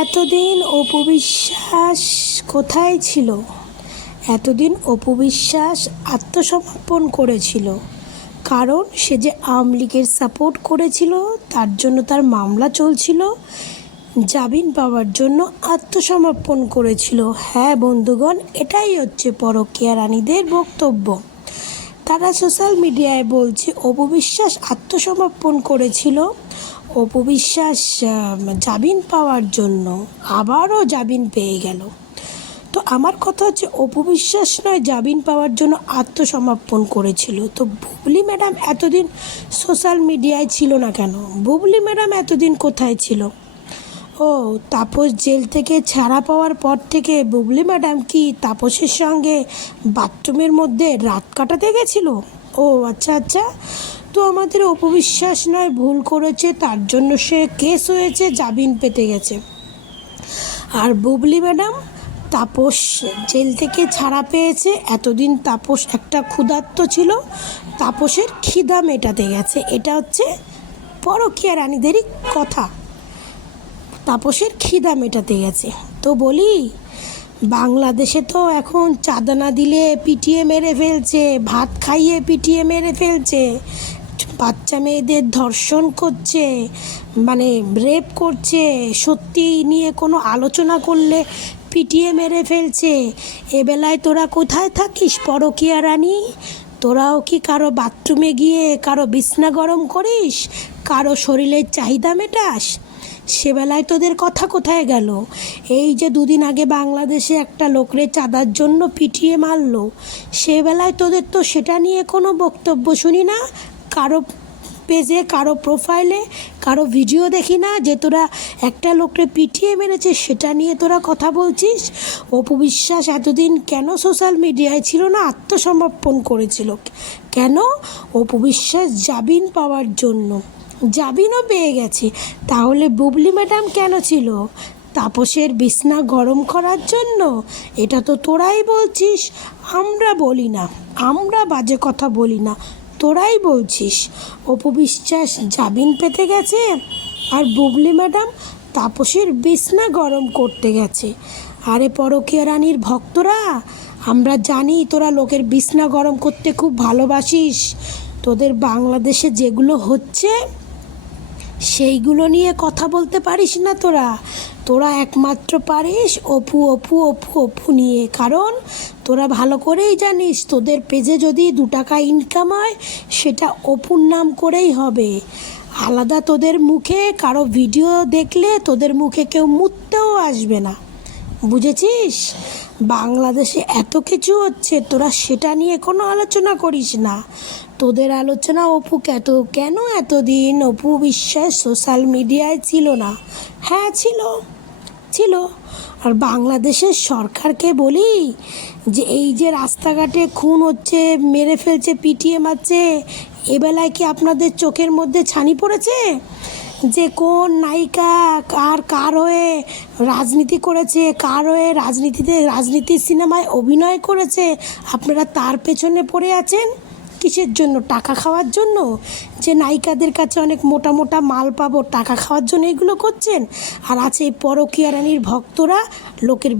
এতদিন অপু বিশ্বাস কোথায় ছিল? এতদিন অপু বিশ্বাস আত্মসমর্পণ করেছিল, কারণ সে যে আওয়ামী লীগের সাপোর্ট করেছিল, তার জন্য তার মামলা চলছিল, জামিন পাওয়ার জন্য আত্মসমর্পণ করেছিল। হ্যাঁ বন্ধুগণ, এটাই হচ্ছে পরকীয়া রানীদের বক্তব্য। তারা সোশ্যাল মিডিয়ায় বলছে অপু বিশ্বাস আত্মসমর্পণ করেছিল, অপু বিশ্বাস জামিন পাওয়ার জন্য আবারও জামিন পেয়ে গেল। তো আমার কথা হচ্ছে, অপু বিশ্বাস নয় জামিন পাওয়ার জন্য আত্মসমর্পণ করেছিল। তো বুবলি ম্যাডাম এতদিন সোশ্যাল মিডিয়ায় ছিল না কেন? বুবলি ম্যাডাম এতদিন কোথায় ছিল? ও, তাপস জেল থেকে ছাড়া পাওয়ার পর থেকে বুবলি ম্যাডাম কি তাপসের সঙ্গে বাথরুমের মধ্যে রাত কাটাতে গেছিল? ও আচ্ছা আচ্ছা। তো আমাদের অপু বিশ্বাস নয় ভুল করেছে, তার জন্য সে কেস হয়েছে, জামিন পেতে গেছে। আর বুবলি ম্যাডাম তাপস জেল থেকে ছাড়া পেয়েছে, এতদিন তাপস একটা ক্ষুধার্ত ছিল, তাপসের খিদা মেটাতে গেছে। এটা হচ্ছে পরকীয়া রানীদেরই কথা, তাপসের খিদা মেটাতে গেছে। তো বলি, বাংলাদেশে তো এখন চাঁদা না দিলে পিটিয়ে মেরে ফেলছে, ভাত খাইয়ে পিটিয়ে মেরে ফেলছে, বাচ্চা মেয়েদের ধর্ষণ করছে, মানে রেপ করছে, সত্যি নিয়ে কোনো আলোচনা করলে পিটিয়ে মেরে ফেলছে। এবেলায় তোরা কোথায় থাকিস পরকীয়া রানী? তোরাও কি কারো বাথরুমে গিয়ে কারো বিছনা গরম করিস, কারো শরীরের চাহিদা মেটাস? সেবেলায় তোদের কথা কোথায় গেল? এই যে দুদিন আগে বাংলাদেশে একটা লোকরে চাঁদার জন্য পিটিয়ে মারলো, সেবেলায় তোদের তো সেটা নিয়ে কোনো বক্তব্য শুনি না, কারো পেজে, কারো প্রোফাইলে, কারো ভিডিও দেখি না যে তোরা একটা লোককে পিটিয়ে মেরেছে সেটা নিয়ে তোরা কথা বলছিস। অপু বিশ্বাস এতদিন কেন সোশ্যাল মিডিয়ায় ছিল না, আত্মসমর্পণ করেছিল কেন? অপু বিশ্বাস জামিন পাওয়ার জন্য, জামিনও পেয়ে গেছে। তাহলে বুবলি ম্যাডাম কেন ছিল? তাপসের বিছনা গরম করার জন্য? এটা তো তোরাই বলছিস, আমরা বলি না, আমরা বাজে কথা বলি না, তোরাই বলছিস। অপু বিশ্বাস জামিন পেতে গেছে আর বুবলি ম্যাডাম তাপসের বিছনা গরম করতে গেছে। আরে পরকীয়া রানীর ভক্তরা, আমরা জানি তোরা লোকের বিছনা গরম করতে খুব ভালোবাসিস। তোদের বাংলাদেশে যেগুলো হচ্ছে সেইগুলো নিয়ে কথা বলতে পারিস না তোরা। তোরা একমাত্র পারিস অপু অপু অপু অপু নিয়ে, কারণ তোরা ভালো করেই জানিস তোদের পেজে যদি 2 টাকা ইনকাম হয় সেটা অপুর নাম করেই হবে। আলাদা তোদের মুখে কারো ভিডিও দেখলে তোদের মুখে কেউ মুততেও আসবে না, বুঝেছিস? বাংলাদেশে এত কিছু হচ্ছে, তোরা সেটা নিয়ে কোনো আলোচনা করিস না। তোদের আলোচনা অপু কেন এতদিন অপু বিশ্বাস সোশ্যাল মিডিয়ায় ছিল না? হ্যাঁ ছিল। আর বাংলাদেশের সরকারকে বলি যে এই যে রাস্তাঘাটে খুন হচ্ছে, মেরে ফেলছে, পিটিয়ে মারছে, এবেলায় কি আপনাদের চোখের মধ্যে ছানি পড়েছে যে কোন নায়িকা কার হয়ে রাজনীতি করেছে, কার হয়ে রাজনীতির সিনেমায় অভিনয় করেছে? আপনারা তার পেছনে পড়ে আছেন কিসের জন্য? টাকা খাওয়ার জন্য? যে নায়িকাদের কাছে অনেক মোটা মোটা মাল পাবো, টাকা খাওয়ার জন্য এগুলো করছেন? আর আছে এই পরকীয়া রানীর ভক্তরা লোকের